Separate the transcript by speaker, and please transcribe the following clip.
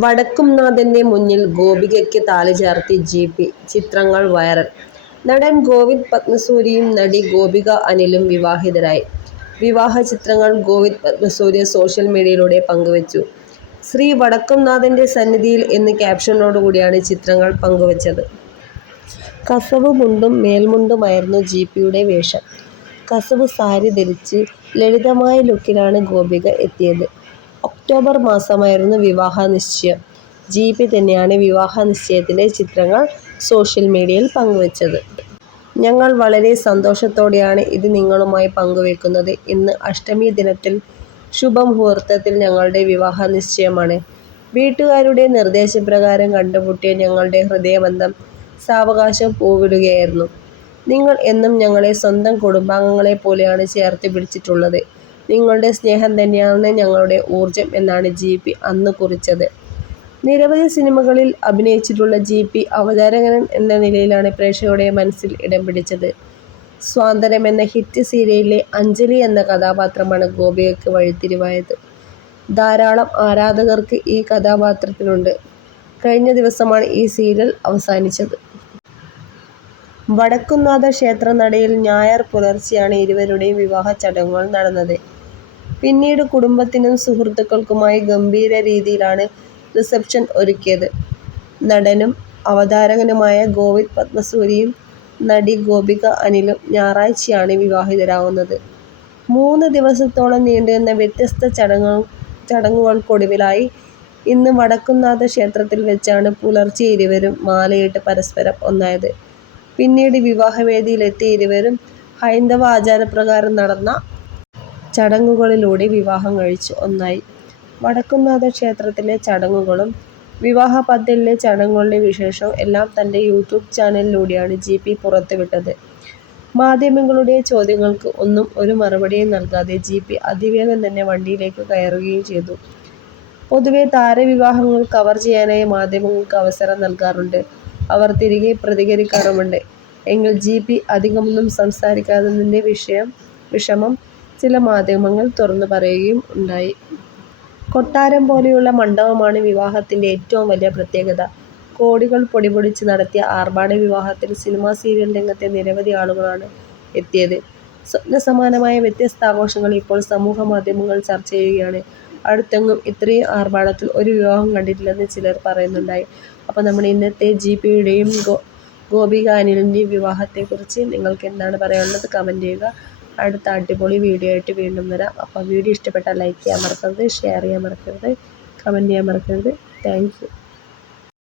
Speaker 1: വടക്കുംനാഥന്റെ മുന്നിൽ ഗോപികയ്ക്ക് താലി ചേർത്തി ജി പി ചിത്രങ്ങൾ വൈറൽ നടൻ ഗോവിന്ദ് പത്മസൂര്യയും നടി ഗോപിക അനിലും വിവാഹിതരായി. വിവാഹ ചിത്രങ്ങൾ ഗോവിന്ദ് പത്മസൂര്യ സോഷ്യൽ മീഡിയയിലൂടെ പങ്കുവച്ചു. ശ്രീ വടക്കുംനാഥന്റെ സന്നിധിയിൽ എന്ന് ക്യാപ്ഷനോടുകൂടിയാണ് ചിത്രങ്ങൾ പങ്കുവച്ചത്. കസവ് മുണ്ടും മേൽമുണ്ടുമായിരുന്നു ജി പിയുടെ വേഷം. കസവ് സാരി ധരിച്ച് ലളിതമായ ലുക്കിലാണ് ഗോപിക എത്തിയത്. ഒക്ടോബർ മാസമായിരുന്നു വിവാഹ നിശ്ചയം. ജി പി തന്നെയാണ് വിവാഹ നിശ്ചയത്തിന്റെ ചിത്രങ്ങൾ സോഷ്യൽ മീഡിയയിൽ പങ്കുവച്ചത്. ഞങ്ങൾ വളരെ സന്തോഷത്തോടെയാണ് ഇത് നിങ്ങളുമായി പങ്കുവെക്കുന്നത്. ഇന്ന് അഷ്ടമി ദിനത്തിൽ ശുഭമുഹൂർത്തത്തിൽ ഞങ്ങളുടെ വിവാഹ നിശ്ചയമാണ്. വീട്ടുകാരുടെ നിർദ്ദേശപ്രകാരം കണ്ടുമുട്ടിയ ഞങ്ങളുടെ ഹൃദയബന്ധം സാവകാശം പൂവിടുകയായിരുന്നു. നിങ്ങൾ എന്നും ഞങ്ങളെ സ്വന്തം കുടുംബാംഗങ്ങളെ പോലെയാണ് ചേർത്ത് പിടിച്ചിട്ടുള്ളത്. നിങ്ങളുടെ സ്നേഹം തന്നെയാണ് ഞങ്ങളുടെ ഊർജം എന്നാണ് ജി പി അന്ന് കുറിച്ചത്. നിരവധി സിനിമകളിൽ അഭിനയിച്ചിട്ടുള്ള ജി പി അവതാരകൻ എന്ന നിലയിലാണ് പ്രേക്ഷകരുടെ മനസ്സിൽ ഇടം പിടിച്ചത്. സ്വാതന്ത്ര്യം എന്ന ഹിറ്റ് സീരിയലിലെ അഞ്ജലി എന്ന കഥാപാത്രമാണ് ഗോപികയ്ക്ക് വഴിത്തിരിവായത്. ധാരാളം ആരാധകർക്ക് ഈ കഥാപാത്രത്തിനുണ്ട്. കഴിഞ്ഞ ദിവസമാണ് ഈ സീരിയൽ അവസാനിച്ചത്. വടക്കുംനാഥ ക്ഷേത്രനടയിൽ ഞായർ പുലർച്ചെയാണ് ഇരുവരുടെയും വിവാഹ ചടങ്ങുകൾ നടന്നത്. പിന്നീട് കുടുംബത്തിനും സുഹൃത്തുക്കൾക്കുമായി ഗംഭീര രീതിയിലാണ് റിസപ്ഷൻ ഒരുക്കിയത്. നടനും അവതാരകനുമായ ഗോവിന്ദ് പത്മസൂരിയും നടി ഗോപിക അനിലും ഞായറാഴ്ചയാണ് വിവാഹിതരാകുന്നത്. മൂന്ന് ദിവസത്തോളം നീണ്ടുനിന്ന വ്യത്യസ്ത ചടങ്ങുകൾക്കൊടുവിലായി ഇന്ന് വടക്കുംനാഥ ക്ഷേത്രത്തിൽ വെച്ചാണ് പുലർച്ചെ ഇരുവരും മാലയിട്ട് പരസ്പരം ഒന്നായത്. പിന്നീട് വിവാഹവേദിയിലെത്തിയ ഇരുവരും ഹൈന്ദവ ആചാരപ്രകാരം നടന്ന ചടങ്ങുകളിലൂടെ വിവാഹം കഴിച്ചു ഒന്നായി. വടക്കുംനാഥ ക്ഷേത്രത്തിലെ ചടങ്ങുകളും വിവാഹ പന്തലിലെ ചടങ്ങുകളുടെ വിശേഷവും എല്ലാം തന്റെ യൂട്യൂബ് ചാനലിലൂടെയാണ് ജി പി പുറത്തുവിട്ടത്. മാധ്യമങ്ങളുടെ ചോദ്യങ്ങൾക്ക് ഒന്നും ഒരു മറുപടിയും നൽകാതെ ജി പി അതിവേഗം തന്നെ വണ്ടിയിലേക്ക് കയറുകയും ചെയ്തു. പൊതുവെ താരവിവാഹങ്ങൾ കവർ ചെയ്യാനായി മാധ്യമങ്ങൾക്ക് അവസരം നൽകാറുണ്ട്. അവർ തിരികെ പ്രതികരിക്കാറുമുണ്ട്. എങ്കിൽ ജി പി അധികമൊന്നും സംസാരിക്കാത്തതിന്റെ വിഷമം ചില മാധ്യമങ്ങൾ തുറന്നു പറയുകയും ഉണ്ടായി. കൊട്ടാരം പോലെയുള്ള മണ്ഡപമാണ് വിവാഹത്തിന്റെ ഏറ്റവും വലിയ പ്രത്യേകത. കോടികൾ പൊടിപൊടിച്ച് നടത്തിയ ആർഭാട വിവാഹത്തിൽ സിനിമാ സീരിയൽ രംഗത്തെ നിരവധി ആളുകളാണ് എത്തിയത്. സ്വപ്നസമാനമായ വ്യത്യസ്ത ആഘോഷങ്ങൾ ഇപ്പോൾ സമൂഹ മാധ്യമങ്ങൾ ചർച്ച ചെയ്യുകയാണ്. അടുത്തെങ്ങും ഇത്രയും ആർഭാടത്തിൽ ഒരു വിവാഹം കണ്ടിട്ടില്ലെന്ന് ചിലർ പറയുന്നുണ്ടായി. അപ്പോൾ നമ്മുടെ ഇന്നത്തെ ജി പിയുടെയും ഗോപിക അനിലിന്റെയും വിവാഹത്തെക്കുറിച്ച് നിങ്ങൾക്ക് എന്താണ് പറയാനുള്ളത് കമന്റ് ചെയ്യുക. അടുത്ത അടിപൊളി വീഡിയോ ആയിട്ട് വീണ്ടും വരാം. അപ്പോൾ വീഡിയോ ഇഷ്ടപ്പെട്ടാൽ ലൈക്ക് ചെയ്യാൻ മറക്കരുത്. ഷെയർ ചെയ്യാൻ മറക്കരുത്. കമന്റ് ചെയ്യാൻ മറക്കരുത്. Thank you.